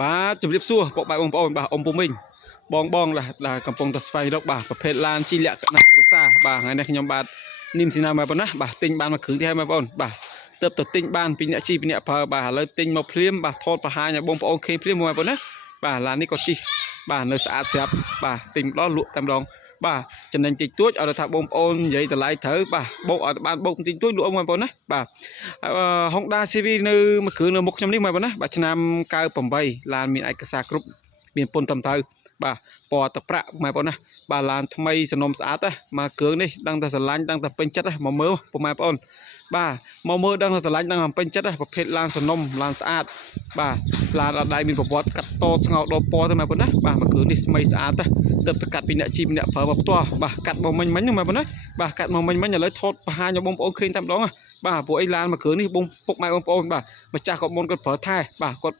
បាទជម្រាបសួរពុកបងប្អូនបាទអ៊ំពុំមីងបងlàកំពុងតែស្វែងរកបាទប្រភេទឡានជីលក្ខណៈគ្រួសារបាទថ្ងៃនេះខ្ញុំបាទនីមស៊ីណាមកប៉ុណ្ណាបាទទិញបានមកគ្រឿងទៀតហើយបងប្អូនបាទទើបទៅទិញបានពីអ្នកជីពីអ្នកប្រើបាទឥឡូវទិញមកភ្លាមបាទថតបង្ហាញឲ្យបងប្អូនឃើញភ្លាមបងប្អូនណាបាទឡាននេះក៏ជីបាទនៅស្អាតស្រាប់បាទទិញម្ដងលក់តែម្ដងបាទចំណេញតិចតួចឲ្យថាបងប្អូននិយាយតម្លៃត្រូវបាទបោកឲ្យបានបោកតិចតួចលក់បងប្អូនណាបាទ Honda CV នៅមួយគ្រឿងនៅមុខខ្ញុំនេះបងប្អូនណាបាទឆ្នាំ98ឡានមានឯកសារគ្រប់មានពន្ធត្រឹមត្រូវបាទពណ៌ទឹកប្រាក់បងប្អូនណាបាទឡានថ្មីសំណុំស្អាតណាមកគ្រឿងនេះដឹងតែស្រឡាញ់ដឹងតែពេញចិត្តមកមើលបងប្អូនបាទមកមើលដឹងតែស្រឡាញ់ដឹងតែពេញចិត្តប្រភេទឡានសំណុំឡានស្អាតបាទឡានអត់ដៃមានប្រវត្តិកាត់តស្ងោដពណ៌ទៅបងប្អូនណាបាទមកគ្រឿងនេះថ្មីស្អាតណាទៅកាត់ពីអ្នកជីពីអ្នកប្រើមកផ្ទាល់បាទកាត់មកមិញហ្នឹងបងប្អូនណាបាទកាត់មកមិញឥឡូវថតបង្ហាញឲ្យបងប្អូនឃើញតែម្ដងបាទពួកអីឡានមកគ្រឿងនេះបងពុកម៉ែបងប្អូនបាទម្ចាស់គាត់មុនគាត់ប្រើថែបាទគាត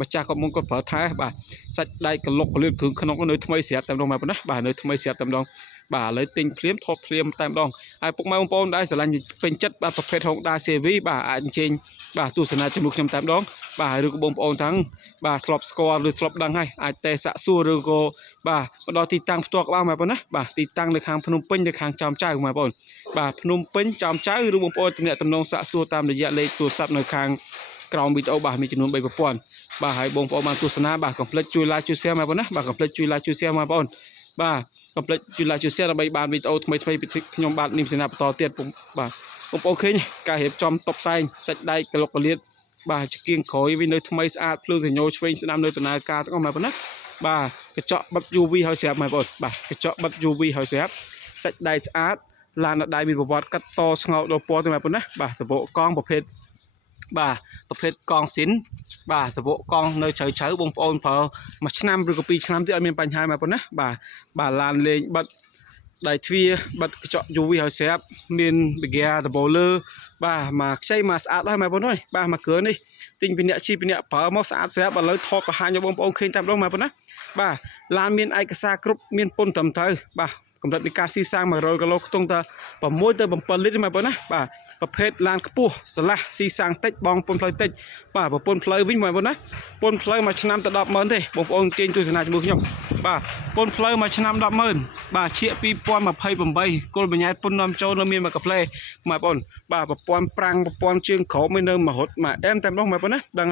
់ម្ចាស់គាត់មុនគាត់ប្រើថែបាទសាច់ដៃកលុកកលឿនគ្រឿងក្នុងនៅថ្មីស្រាប់តែម្ដងបងប្អូនណាបាទនៅថ្មីស្រាប់តែម្ដងបាទឥឡូវទិញភ្លាមថតភ្លាមតែម្ដងហើយពុកម៉ែបងប្អូនដែរស្រឡាញ់ពេញចិត្តបាទប្រភេទ Honda CV បាទអាចអញ្ជើញបាទទស្សនាជាមួយខ្ញុំតែម្ដងបាទឬក៏បងប្អូនទាំងបាទធ្លាប់ស្គាល់ឬធ្លាប់ដឹងហើយអាចតែសាក់សួរឬក៏បាទមកដល់ទីតាំងផ្ទាល់ក្បាលបងប្អូនណាបាទទីតាំងនៅខាងភ្នំពេញនៅខាងចំចៅបងប្អូនបាទភ្នំពេញចំចៅឬបងប្អូនទំនាក់ទំនងសាក់សួរតាមរយៈលេខទូរស័ព្ទនៅខាងក្រោមវីដេអូបាទមានចំនួន3ប្រព័ន្ធបាទហើយបងប្អូនបានទស្សនាបាទកុំភ្លេចជួយ like ជួយ share បងប្អូនណាបាទកុំភ្លេចជួយ like ជួយ share បងប្អូនបាទកុំភ្លេចជួយ like ជួយ share ដើម្បីបានវីដេអូថ្មីពីខ្ញុំបាទនីមសេនាបន្តទៀតបាទបងប្អូនឃើញការរៀបចំតុបតែងសាច់ដែកកលុកកលៀតបាទជាគៀងក្រោយវានៅថ្មីស្អាតភ្លើងសញ្ញោឆ្វេងស្ដាំនៅដំណើរការទាំងអស់បងប្អូនណាបាទកញ្ចក់បិទ UV ហើយស្រាប់បងប្អូនបាទកញ្ចក់បិទ UV ហើយស្រាប់សាច់ដែកស្អាតឡានដៃមានប្រវត្តិកាត់តស្ងោដល់ពណ៌ទៅបងប្អូនណាបាទសបកកង់ប្រភេទបាទប្រភេទកង់ស៊ីនបាទសបកកង់នៅជ្រៅបងប្អូនប្រើមួយឆ្នាំឬក៏2ឆ្នាំទៀតអត់មានបញ្ហាបងប្អូនណាបាទឡានលេងបិទដៃទ្វារបិទកញ្ចក់ UV ហើយស្រាប់មានប៊ីហ្គាដបូលឺបាទមកខ្ចីមកស្អាតហើយបងប្អូនអើយបាទមកគ្រឿងនេះទិញពីអ្នកជីពីអ្នកប្រើមកស្អាតស្រាប់ឥឡូវថតបង្ហាញឲ្យបងប្អូនឃើញតែម្ដងបងប្អូនណាបាទឡានមានឯកសារគ្រប់មានពន្ធត្រឹមត្រូវបាទកម្រិតនៃការស៊ីសាំង100គីឡូខ្ទង់តែ6ទៅ7លីត្របងប្អូនណាបាទប្រភេទឡានខ្ពស់ស្រឡះស៊ីសាំងតិចបងពន្ធផ្លូវតិចបាទប្រពន្ធផ្លូវវិញបងប្អូនណាពន្ធផ្លូវមួយឆ្នាំទៅ100000ទេបងប្អូនជើញទស្សនាជាមួយខ្ញុំបាទពន្ធផ្លូវមួយឆ្នាំ100000បាទឈៀក2028គល់បញ្ញាពន្ធនាំចូលនៅមានមួយកផ្លេបងប្អូនបាទប្រព័ន្ធប្រាំងប្រព័ន្ធជើងក្រោមមាននៅមួយរត់មួយអែមតែម្ដងបងប្អូនណាដឹង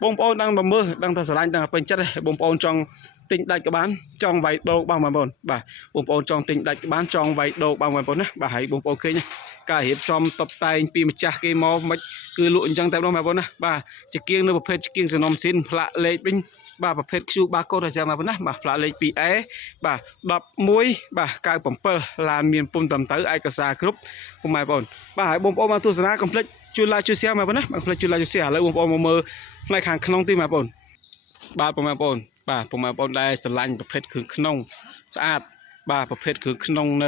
បងប្អូនដឹងមកមើលដឹងតែស្រឡាញ់ដឹងតែពេញចិត្តទេបងប្អូនចង់ទិញដាច់ក៏បានចង់វាយដូរបងប្អូនបាទបងប្អូនចង់ទិញដាច់ក៏បានចង់វាយដូរបងប្អូនណាបាទហើយបងប្អូនឃើញការរៀបចំតុបតែងពីម្ចាស់គេមកមិនគឺលក់អញ្ចឹងតែម្ដងបងប្អូនណាបាទជាគៀងនៅប្រភេទជាគៀងសំណុំស៊ីនផ្លាកលេខវិញបាទប្រភេទ Q barcode ហើយចាំបងប្អូនណាបាទផ្លាកលេខ 2A បាទ11បាទ97ឡានមានពុំត្រឹមត្រូវឯកសារគ្រប់ពុំបងប្អូនបាទហើយបងប្អូនបានទស្សនាកុំភ្លេចជួយ like ជួយ share បងប្អូនណាកុំភ្លេចជួយ like ជួយ share ឥឡូវបងប្អូនមកមើលផ្នែកខាងក្នុងទីបងប្អូនបាទបងប្អូនបាទបងប្អូនដែលស្រឡាញ់ប្រភេទគ្រឿងក្នុងស្អាតបាទប្រភេទគ្រឿងក្នុងនៅ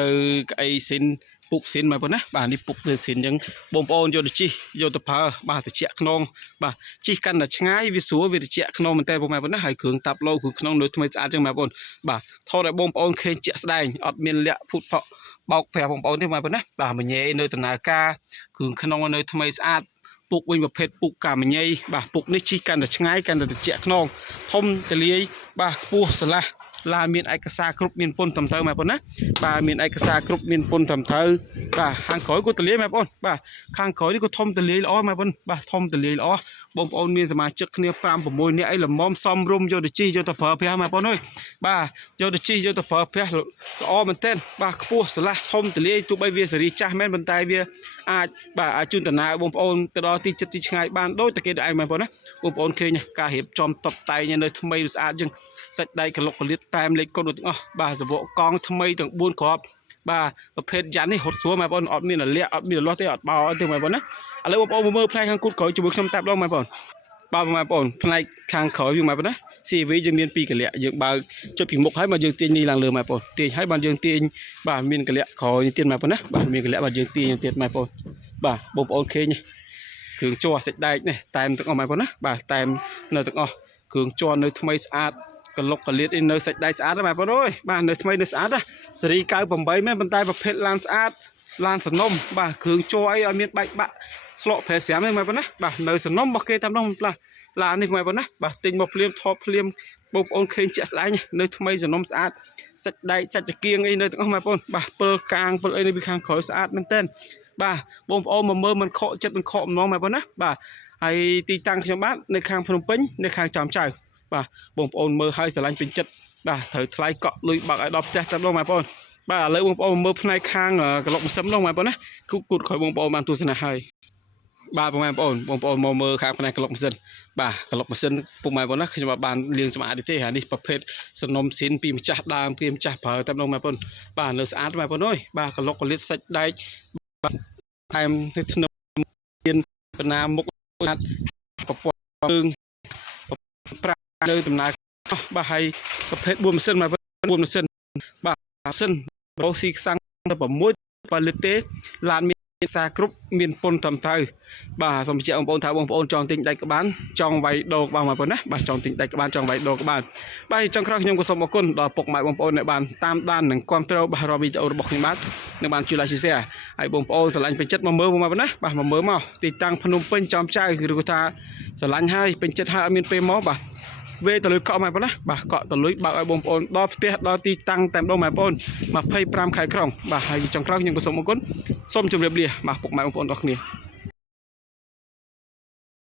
ក្អីស៊ីនពុកស៊ីនបងប្អូនណាបាទនេះពុកស៊ីនអញ្ចឹងបងប្អូនយកទៅជីយកទៅប្រើបាទត្រជាក់ក្នុងបាទជីកាន់តែឆ្ងាយវាស្រួលវាត្រជាក់ក្នុងមែនតើបងប្អូនណាហើយគ្រឿងតាប់ឡូគ្រឿងក្នុងនៅថ្មីស្អាតអញ្ចឹងបងប្អូនបាទថតឲ្យបងប្អូនឃើញជាក់ស្ដែងអត់មានលាក់ភូតផក់បោកប្រាបងប្អូនទេបងប្អូនណាបាទមញ៉េនៅដំណើរការគ្រឿងក្នុងនៅថ្មីស្អាតពុកវិញប្រភេទពុកកាមញ៉ៃបាទពុកនេះជីកាន់តែឆ្ងាយកាន់តែត្រជាក់ខ្នងធំទលាយបាទខ្ពស់ស្រឡះឡានមានឯកសារគ្រប់មានពន្ធត្រឹមត្រូវបងប្អូនណាបាទមានឯកសារគ្រប់មានពន្ធត្រឹមត្រូវបាទខាងក្រោយក៏ទលាយបងប្អូនបាទខាងក្រោយនេះក៏ធំទលាយល្អបងប្អូនបាទធំទលាយល្អបងប្អូនមានសមាជិកគ្នា5 6នាក់អីល្មមសំរុំយកទៅជីយកទៅប្រើប្រាស់បងប្អូនអើយបាទយកទៅជីយកទៅប្រើប្រាស់ល្អមែនទែនបាទខ្ពស់ស្រឡះធំទលាយទោះបីវាសេរីចាស់មែនប៉ុន្តែវាអាចបាទអាចជូនដំណើរបងប្អូនទៅដល់ទីចិត្តទីឆ្ងាយបានដូចតែគេឯងបងប្អូនណាបងប្អូនឃើញការរៀបចំតុបតែងនៅថ្មីស្អាតជាងសាច់ដៃកលុកកលៀតតែមលេខកូដទាំងអស់បាទសបកកង់ថ្មីទាំង4គ្រាប់បាទប្រភេទយ៉ាន់នេះរត់ស្រួលបងប្អូនអត់មានរលាកអត់មានរលាស់ទេអត់បោទេបងប្អូនណាឥឡូវបងប្អូនមើលផ្នែកខាងគូតក្រោយជាមួយខ្ញុំតាប់ឡងបងប្អូនបាទបងប្អូនផ្នែកខាងក្រោយយើងបងប្អូនណា CV យើងមាន2កលៈយើងបើកចុចពីមុខហើយមកយើងទាញនេះឡើងលើបងប្អូនទាញហើយបានយើងទាញបាទមានកលៈក្រោយទៀតបងប្អូនណាបាទមានកលៈបាទយើងទាញទៀតបងប្អូនបាទបងប្អូនឃើញគ្រឿងជ័រសាច់ដែកនេះតែមទាំងអស់បងប្អូនណាបាទតែមនៅទាំងអស់គ្រឿងជ័រនៅថ្មីស្អាតកលុកកលៀតនៅសាច់ដែកស្អាតបងប្អូនអើយបាទនៅថ្មីនៅស្អាតណាសេរី98មែនប៉ុន្តែប្រភេទឡានស្អាតឡានសំណុំបាទគ្រឿងជ័រអីឲ្យមានបែកបាក់ស្លកប្រែស្រាមទេបងប្អូនណាបាទនៅសំណុំរបស់គេតាមនោះផ្លាស់ ឡាននេះមកបងណាបាទទិញមកភ្លាមថតភ្លាមបងប្អូនឃើញជាក់ស្ដែងនៅថ្មីសំណុំស្អាតសាច់ដែកសាច់ចង្គៀងអីនៅទាំងអស់បងប្អូនបាទពិលកាងពិលអីនៅពីខាងក្រោយស្អាតមែនទែនបាទបងប្អូនមកមើលមិនខកចិត្តមិនខកម្ដងបងប្អូនណាបាទហើយទីតាំងខ្ញុំបាទនៅខាងភ្នំពេញនៅខាងចំចៅបាទបងប្អូនមើលហើយស្រឡាញ់ពេញចិត្តបាទត្រូវថ្លៃកក់លុយបាក់ឲ្យដល់ផ្ទះតែម្ដងបងប្អូនបាទឥឡូវបងប្អូនមើលផ្នែកខាងក្លុកម្សឹមម្ដងបងប្អូនណាគូតក្រោយបងប្អូនបានទស្សនាហើយបាទបងប្អូនមកមើលខាងផ្នែកក្លុកម៉ាស៊ីនបាទក្លុកម៉ាស៊ីនពុកម៉ែបងប្អូនណាខ្ញុំបានលាងសម្អាតទេអានេះប្រភេទសំណុំស៊ីនពីម្ចាស់ដើមពីម្ចាស់ប្រើតែម្ដងបងប្អូនបាទនៅស្អាតបងប្អូនអើយបាទក្លុកកលៀតសាច់ដែកបាទថែមទៅធ្នឹមមានបណ្ណាមុខណាត់ប្រព័ន្ធភ្លើងប្រានៅដំណើរបាទហើយប្រភេទ4ម៉ាស៊ីនបងប្អូន4ម៉ាស៊ីនបាទម៉ាស៊ីនប្រូស៊ីខ្សាំងទៅ6ប៉ាលីតទេឡានមានសារគ្រប់មានពុនត្រឹមត្រូវបាទសូមបញ្ជាក់បងប្អូនថាបងប្អូនចង់ទិញដាច់ក្បានចង់វាយដោក្បាលបងប្អូនណាបាទចង់ទិញដាច់ក្បានចង់វាយដោក្បាលបាទចុងក្រោយខ្ញុំក៏សូមអរគុណដល់ពុកម៉ែបងប្អូនដែលបានតាមដាននិងគាំទ្របាទរាល់វីដេអូរបស់ខ្ញុំបាទនឹងបានជួយ like share ហើយបងប្អូនស្រឡាញ់ពេញចិត្តមកមើលបងប្អូនណាបាទមកមើលមកទីតាំងភ្នំពេញចំចៅឬក៏ថាស្រឡាញ់ហើយពេញចិត្តហើយអត់មានពេលមកបាទវេតលុយកក់មកបងណាបាទកក់តលុយបើកឲ្យបងប្អូនដល់ផ្ទះដល់ទីតាំងតែម្ដងបងប្អូន25ខែក្រុងបាទហើយចុងក្រោយខ្ញុំក៏សូមអរគុណសូមជម្រាបលាបាទពុកម៉ែបងប្អូនអរគ្នា